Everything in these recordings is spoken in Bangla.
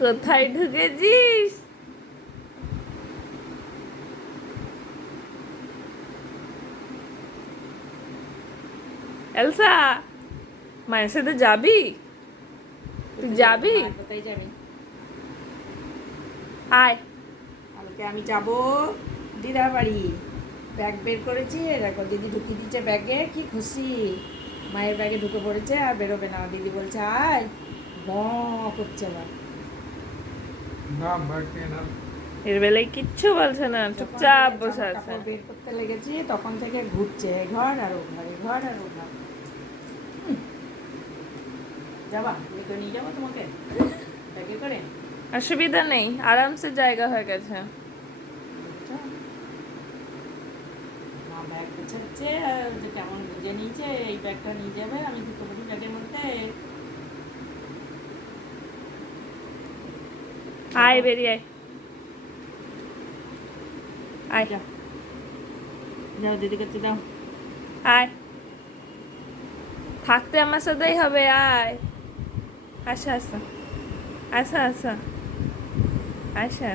কোথায় ঢুকেছিস? এলসা, মায়ের সাথে যাবি? তুই যাবি? কোথায় যাবি? আয়। কালকে আমি যাব দিদার বাড়ি। ব্যাগ বের করেছি, দেখো দিদি ঢুকিয়ে দিচ্ছে ব্যাগে, কি খুশি। মায়ের ব্যাগে ঢুকে পড়েছে আর বেরোবে না। দিদি বলছে আয়, গ করছে আবার। এর বেলায় কিচ্ছু বলছে না, চুপচাপ বসে আছে। কাপড় বের করতে লেগেছি তখন থেকে ঘুরছে এ ঘর আর ও ঘর, এ ঘর আর ও ঘর। যাবা? তুমি তো নিয়ে যাবো তোমাকে ব্যাগে করে। অসুবিধা নেই, আরামসে জায়গা হয়ে গেছে। মা ব্যাগ গোছাচ্ছে আর যে কেমন বুঝে নিয়েছে, এই ব্যাগটা নিয়ে যাবে, আমি দুটো বড়ি ব্যাগের মধ্যে। আয়, বেরিয়ে আয়। আয়, যাও যাও দিদি কাছে দাও। আয়। থাকতে আমার সাথেই হবে, আয়। আসা আসা আসা আসা আসা।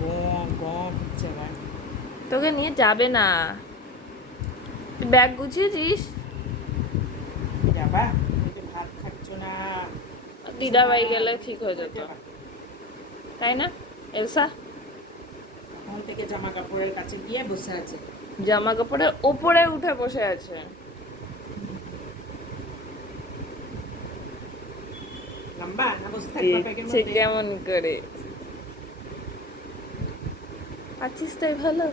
গ গ করছে আবার। তোকে নিয়ে যাবে না। তুই ব্যাগ গুছিয়েছিস? যাবা? তুমি তো ভাত খাচ্ছ না। দিদা বাড়ি গেলে ঠিক হয়ে যেত, তাই না এলসা? তখন থেকে জামা কাপড়ের কাছে গিয়ে বসে আছে। জামা কাপড়ের ওপরে উঠে বসে আছে। লম্বা না বসে থাকবা ব্যাগের সে মধ্যে? কেমন করে আছিস তাই ভালো।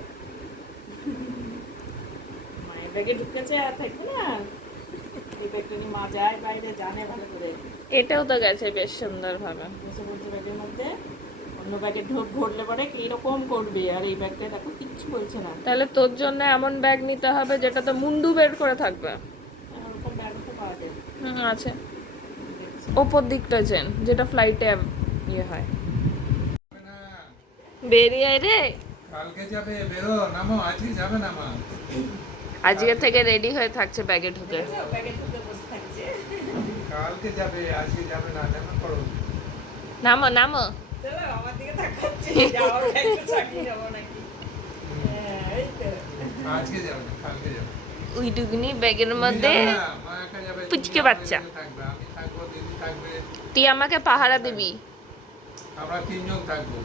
মায়ের ব্যাগে ঢুকেছে আর থাকবে না। এই ব্যাগটা নিয়ে মা যায় বাইরে, জানে ভালো করে। এটাও তো গেছে বেশ সুন্দর ভাবে। বসে বলছে ব্যাগের মধ্যে। অন্য ব্যাগে ঢোক ভরলে পরে কিরকম করবে, আর এই ব্যাগটা দেখো কিচ্ছু বলছে না। তাহলে তোর জন্য এমন ব্যাগ নিতে হবে যেটা তো মুন্ডু বের করে থাকবে। ওরকম ব্যাগও তো পাওয়া যায়। আছে ওপর দিকটা চেন, যেটা ফ্লাইটে ইয়ে হয়। বেরিয়ে আয় রে। কালকে যাবে, বেরো, নামো, আজকে যাবে না মা। আজকে থেকে রেডি হয়ে থাকছে ব্যাগে ঢুকে। ব্যাগে ঢুকে বসে থাকছে। কালকে যাবে, আজকে যাবে না, দেখা করো। নামো নামো। চলো আমার দিকে তাকাচ্ছি, যাও একটু চাকিয়ে যাবো নাকি। হ্যাঁ, এই তো। আজকে যাবে না, কালকে যাবে। উইটুকুনি ব্যাগের তুমি মধ্যে যাবে না, মা একা যাবে, তুমি পুচকে আমাদের বাচ্চা। সাথে থাকবে, আমি থাকবো, দিদি থাকবে, তুই আমাকে পাহারা দিবি। আমরা তিনজন থাকবো।